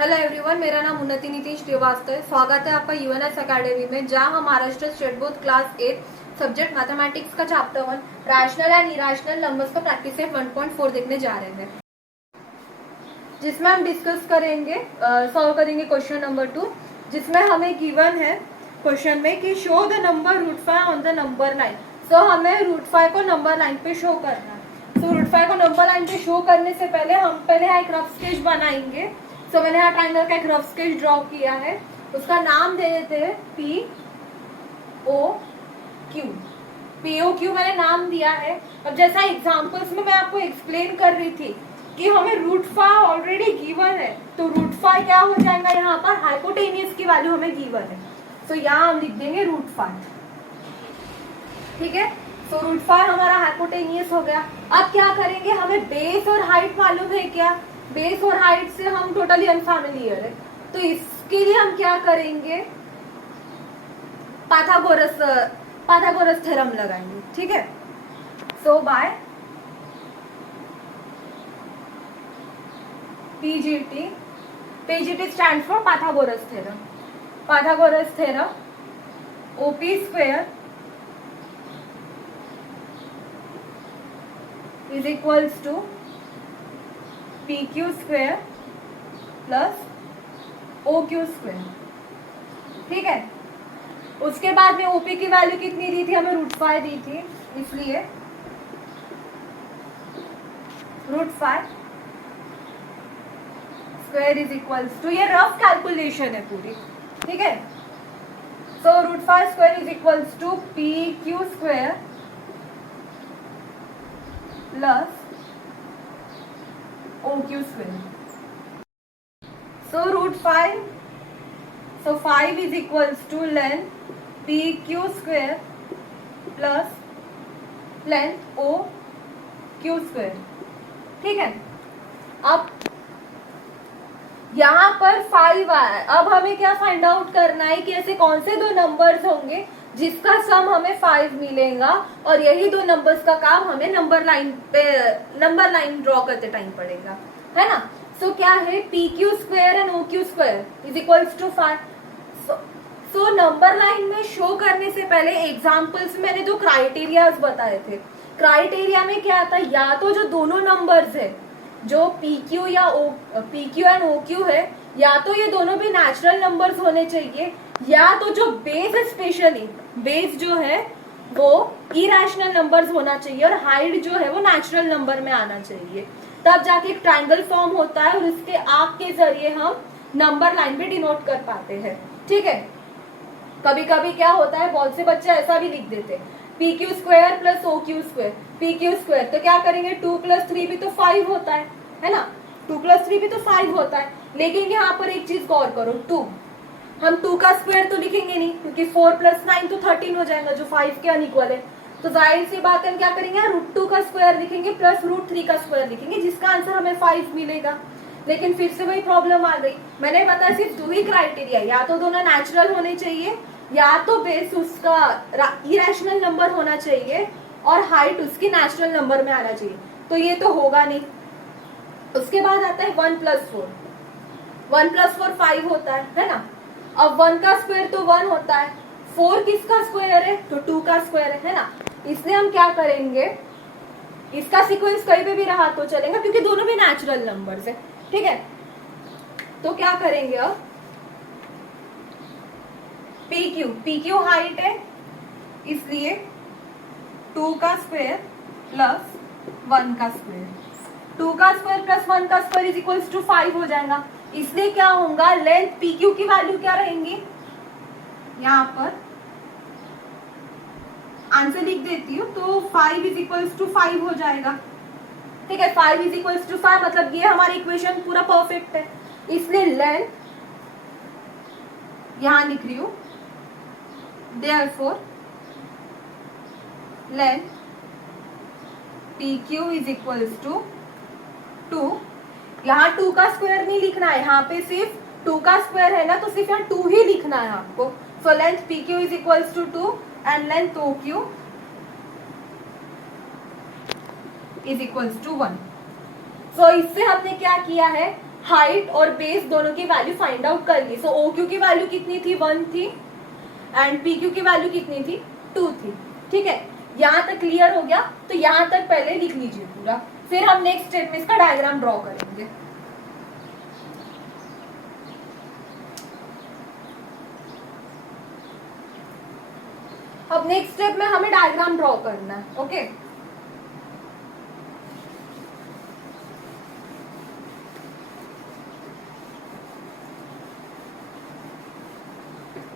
Hello everyone, मेरा नाम उन्नति नीतीश श्रीवास्तव है। स्वागत है आपका यूएनएस अकेडमी में, जहां हम Maharashtra state board class 8 subject mathematics का chapter 1 rational and irrational numbers का प्रैक्टिस सेट 1.4 देखने जा रहे हैं, जिसमें हम डिस्कस करेंगे सॉल्व करेंगे क्वेश्चन नंबर 2, जिसमें हमें गिवन है क्वेश्चन में कि show the number √5 on the number line. So हमें √5 को नंबर लाइन पे शो करना है। सो √5 को नंबर लाइन पे शो करने से पहले हम एक रफ स्केच बनाएंगे। सो मैंने यहाँ ट्राइंगल का एक रफ स्केच ड्रॉ किया है, उसका नाम दे देते हैं POQ मैंने नाम दिया है। अब जैसा एग्जांपल्स में मैं आपको एक्सप्लेन कर रही थी कि हमें √5 ऑलरेडी गिवन है, तो √5 क्या हो जाएगा, यहाँ पर हाइपोटेनियस की वैल्यू हमें गिवन है, तो यहाँ हम लिख देंगे √5। ठीक है, तो √5 हमारा हाइपोटेनियस हो गया। अब क्या करेंगे, हमें बेस और हाइट मालूम है क्या, बेस और हाइट से हम टोटली अनफैमिलियर है, तो इसके लिए हम क्या करेंगे, पाइथागोरस थ्योरम लगाएंगे। ठीक है, so by PGT stand for Pythagoras theorem OP² is equals to PQ² plus OQ²। ठीक है, उसके बाद में OP की वैल्यू कितनी दी थी, हमें √5 दी थी, इसलिए √5² इज इक्वल्स टू, ये रफ कैलकुलेशन है पूरी। ठीक है, so √5² is equals to PQ² plus OQ²। So √5, so 5 is equals to length PQ² plus length OQ²। ठीक है, अब यहाँ पर 5 आया है। अब हमें क्या फाइंड आउट करना है कि ऐसे कौन से दो नंबर्स होंगे जिसका सम हमें 5 मिलेगा, और यही दो नंबर्स का काम हमें नंबर लाइन ड्रॉ करते टाइम पड़ेगा, है ना। सो क्या है, PQ² and OQ² is equals to 5। So number line में शो करने से पहले एग्जाम्पल्स में मैंने जो क्राइटेरियाज बताए थे, क्राइटेरिया में क्या आता है, या तो जो दोनों नंबर्स है, जो PQ एंड OQ है, या तो ये दोनों भी नेचुरल नंबर्स होने चाहिए, या तो जो बेस है, स्पेशली बेस जो है वो इरेशनल नंबर्स होना चाहिए, और हाइट जो है वो नेचुरल नंबर में आना चाहिए। तब जाके एक ट्रायंगल फॉर्म होता है, और उसके आर्क के जरिए हम नंबर लाइन पे डिनोट कर पाते हैं। ठीक है, कभी कभी क्या होता है, बहुत से बच्चे ऐसा भी लिख देते हैं PQ² प्लस OQ²। PQ² तो क्या करेंगे, 2 + 3 भी तो 5 होता है ना, 2 + 3 भी तो 5 होता है। लेकिन यहाँ पर एक चीज गौर करो, 2 हम 2 का स्क्वायर तो लिखेंगे नहीं, क्योंकि 4 + 9 तो 13 हो जाएगा, जो 5 के अनइक्वल है। तो जाहिर सी बात है, हम क्या करेंगे, √2 का स्क्वायर लिखेंगे प्लस √3 का स्क्वायर लिखेंगे, जिसका आंसर हमें 5 मिलेगा। लेकिन फिर से वही प्रॉब्लम आ गई, मैंने बताया सिर्फ 2 ही क्राइटेरिया, या तो दोनों नेचुरल होने चाहिए, या तो बेस उसका इरेशनल नंबर होना चाहिए, और हाइट उसकी नेचुरल नंबर में आना चाहिए, तो ये तो होगा नहीं। उसके बाद आता है 1 + 4। 1 + 4 5 होता है ना। अब 1 का स्क्वायर तो 1 होता है, 4 किसका स्क्वायर है, तो 2 का स्क्वायर है ना। इसलिए हम क्या करेंगे, इसका सीक्वेंस कहीं पे भी रहा तो चलेगा, क्योंकि दोनों भी नेचुरल नंबर्स है। ठीक है, तो क्या करेंगे, अब PQ हाइट है, इसलिए 2 का स्क्वायर प्लस 1 का स्क्वायर, 2 का स्क्वायर प्लस 1 का स्क्वायर इज इक्वल्स टू 5 हो जाएगा। इसलिए क्या होगा, लेंथ PQ की वैल्यू क्या रहेंगी, यहाँ पर आंसर लिख देती हूँ, तो 5 इज इक्वल्स टू 5 हो जाएगा। ठीक है, 5 इज इक्वल्स टू 5, मतलब ये हमारी इक्वेशन पूरा परफेक्ट है। इसलिए लेंथ यहां लिख रही हूं, therefore length PQ is equals to 2। यहाँ 2 का स्क्वायर नहीं लिखना है, यहाँ पे सिर्फ 2 का स्क्वायर है ना, तो सिर्फ यहाँ 2 ही लिखना है आपको। So length PQ is equals to 2 and length OQ is equals to 1। So इससे हमने क्या किया है, हाइट और बेस दोनों की वैल्यू फाइंड आउट कर ली। सो ओ क्यू की वैल्यू कितनी थी, 1 थी, एंड पी क्यू की वैल्यू कितनी थी, 2 थी। ठीक है, यहाँ तक क्लियर हो गया। तो यहाँ तक पहले लिख लीजिए पूरा, फिर हम नेक्स्ट स्टेप में इसका डायग्राम ड्रॉ करेंगे। अब नेक्स्ट स्टेप में हमें डायग्राम ड्रॉ करना है। ओके,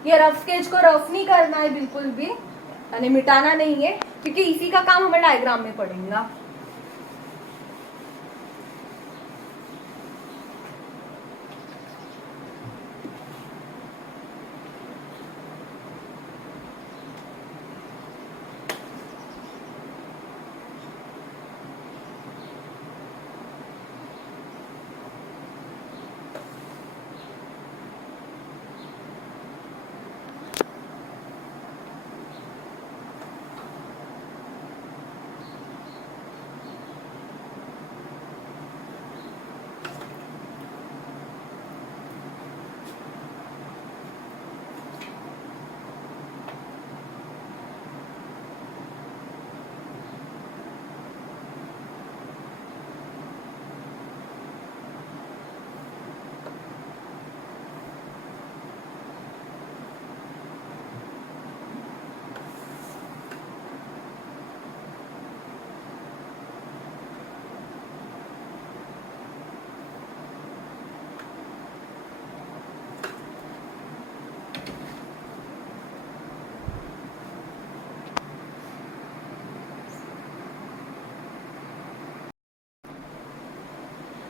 ये रफ स्केच को रफ नहीं करना है बिल्कुल भी, यानी मिटाना नहीं है, क्योंकि इसी का काम हमें डायग्राम में पड़ेगा।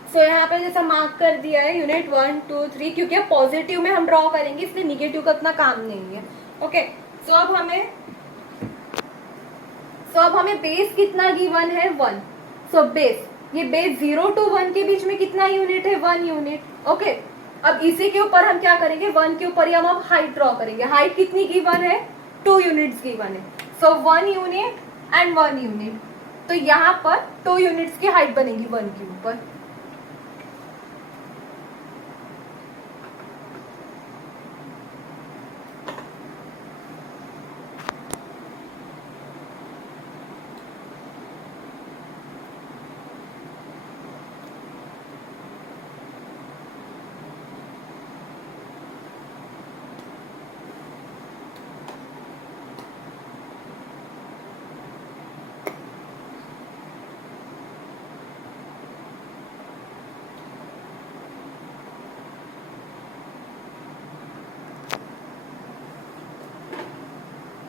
सो यहाँ पे जैसा मार्क कर दिया है यूनिट 1 2 3, क्योंकि अब पॉजिटिव में हम ड्रॉ करेंगे इसलिए निगेटिव का इतना काम नहीं है। ओके, सो अब हमें बेस कितना गिवन है, 1। सो बेस, ये बेस 0 to 1 के बीच में कितना यूनिट है, 1 यूनिट। ओके, अब इसी के ऊपर हम क्या करेंगे, 1 के ऊपर ही हम अब हाइट ड्रॉ करेंगे। हाइट कितनी गिवन है, 2 यूनिट्स गिवन है। सो 1 यूनिट एंड 1 यूनिट, तो यहाँ पर 2 यूनिट्स की हाइट बनेगी 1 के ऊपर।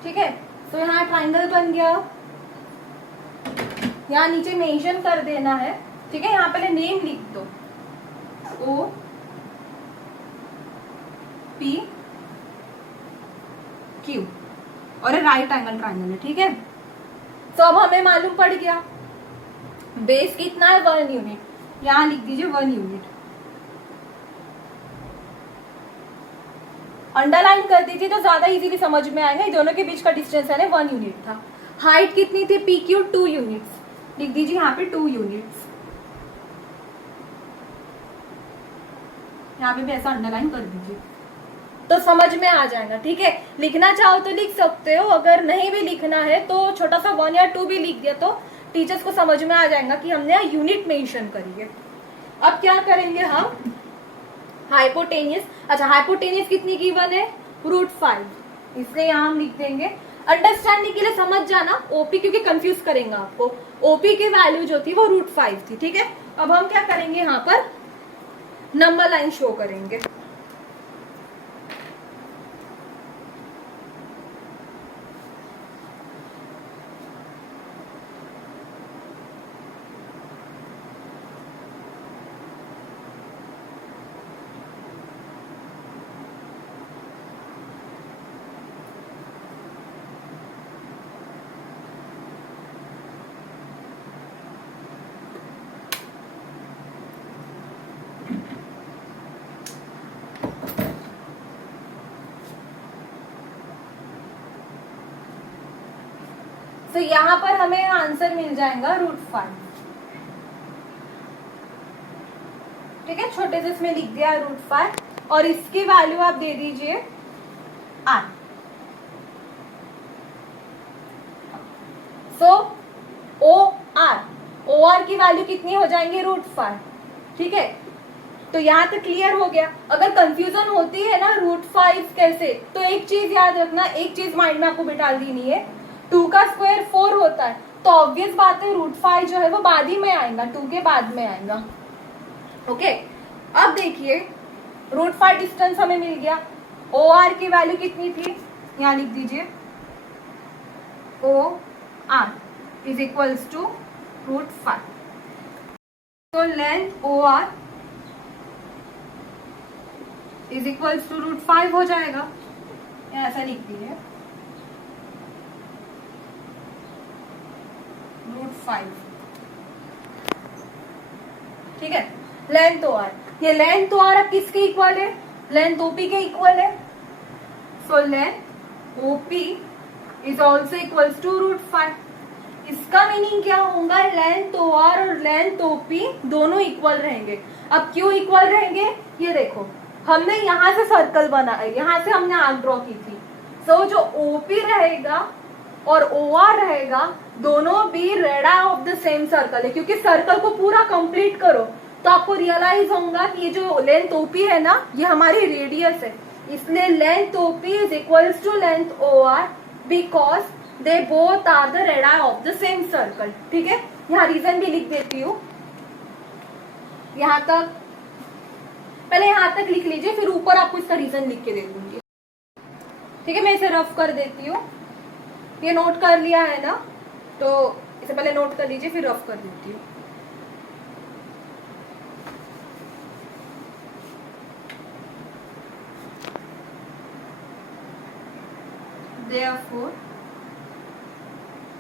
ठीक है, तो यहाँ ट्राइंगल बन गया। यहाँ नीचे मेंशन कर देना है। ठीक है, यहाँ पहले नेम लिख दो, ओ पी क्यू, और राइट एंगल ट्राइंगल है। ठीक है, तो अब हमें मालूम पड़ गया बेस कितना है, 1 यूनिट। यहाँ लिख दीजिए 1 यूनिट, अंडरलाइन कर दीजिए तो ज्यादा इजीली समझ में आएगा। दोनों के बीच का डिस्टेंस है ना 1 यूनिट था। हाइट कितनी थी, पी क्यू 2 यूनिट्स, लिख दीजिए यहाँ पे 2 यूनिट्स। यहाँ पे भी ऐसा अंडरलाइन कर दीजिए तो समझ में आ जाएगा। ठीक है, लिखना चाहो तो लिख सकते हो, अगर नहीं भी लिखना है तो छोटा सा 1 या 2 भी लिख दिया तो टीचर्स को समझ में आ जाएगा कि हमने यूनिट मेंशन करी है। अब क्या करेंगे हम, हाइपोटेनियस। अच्छा, हाइपोटेनियस कितनी गिवन है, √5, इसलिए यहाँ हम लिख देंगे। अंडरस्टैंडिंग के लिए समझ जाना, ओपी क्योंकि कंफ्यूज करेंगे आपको। ओपी की वैल्यू जो थी वो √5 थी। ठीक है, अब हम क्या करेंगे, यहाँ पर नंबर लाइन शो करेंगे। तो यहाँ पर हमें आंसर मिल जाएगा √5। ठीक है, छोटे से इसमें लिख दिया √5 और इसकी वैल्यू आप दे दीजिए r। सो OR की वैल्यू कितनी हो जाएंगी √5। ठीक है, तो यहाँ तक क्लियर हो गया। अगर कंफ्यूजन होती है ना √5 कैसे, तो एक चीज याद रखना, एक चीज माइंड में आपको बिठा देनी है, 2 का स्क्वायर 4 होता है, तो ऑब्वियस बात है √5 जो है वो बाद ही में आएगा, 2 के बाद में आएगा। ओके, अब देखिए √5 डिस्टेंस हमें मिल गया, OR की वैल्यू कितनी थी, यहाँ लिख दीजिए OR इज इक्वल्स टू √5। तो length OR is equals to √5 हो जाएगा, ऐसा लिख दीजिए √5। ठीक है, लेंथ OR, ये लेंथ OR अब किसके इक्वल है, लेंथ OP के इक्वल है। So length OP is also equals to √5। इसका मीनिंग क्या होगा, लेंथ OR और लेंथ OP दोनों इक्वल रहेंगे। अब क्यों इक्वल रहेंगे, ये देखो, हमने यहाँ से सर्कल बनाया, यहाँ से हमने आर्क ड्रॉ की थी। सो जो OP रहेगा और OR रहेगा, दोनों भी रेडा ऑफ द सेम सर्कल है, क्योंकि सर्कल को पूरा कंप्लीट करो तो आपको रियलाइज होगा कि ये जो लेंथ OP है ना, ये हमारी रेडियस है, इसलिए length OP is equals to length OR because they both are the radii of the same circle. ठीक है, यहाँ रीजन भी लिख देती हूँ, यहाँ तक, पहले यहाँ तक लिख लीजिए, फिर ऊपर आपको इसका रीजन लिख के दे दूंगी। ठीक है, मैं इसे रफ कर देती हूँ, ये नोट कर लिया है ना, तो इसे पहले नोट कर लीजिए, फिर रफ कर देती हूँ। Therefore,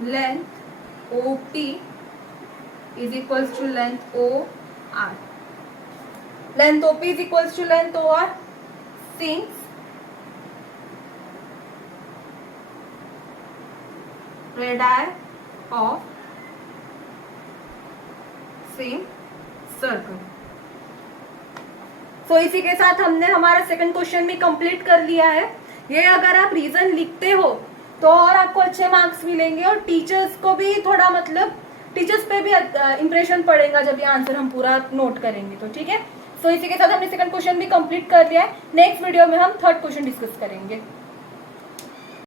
length OP is equals to length OR. Length OP is equals to length OR since radii of same circle. So इसी के साथ हमने हमारा सेकंड क्वेश्चन भी कंप्लीट कर लिया है। ये अगर आप रीजन लिखते हो तो और आपको अच्छे मार्क्स मिलेंगे, और टीचर्स को भी थोड़ा मतलब टीचर्स पे भी इंप्रेशन पड़ेगा जब ये आंसर हम पूरा नोट करेंगे तो। ठीक है, सो इसी के साथ हमने सेकंड क्वेश्चन भी कंप्लीट कर लिया है। नेक्स्ट वीडियो में हम थर्ड क्वेश्चन डिस्कस करेंगे।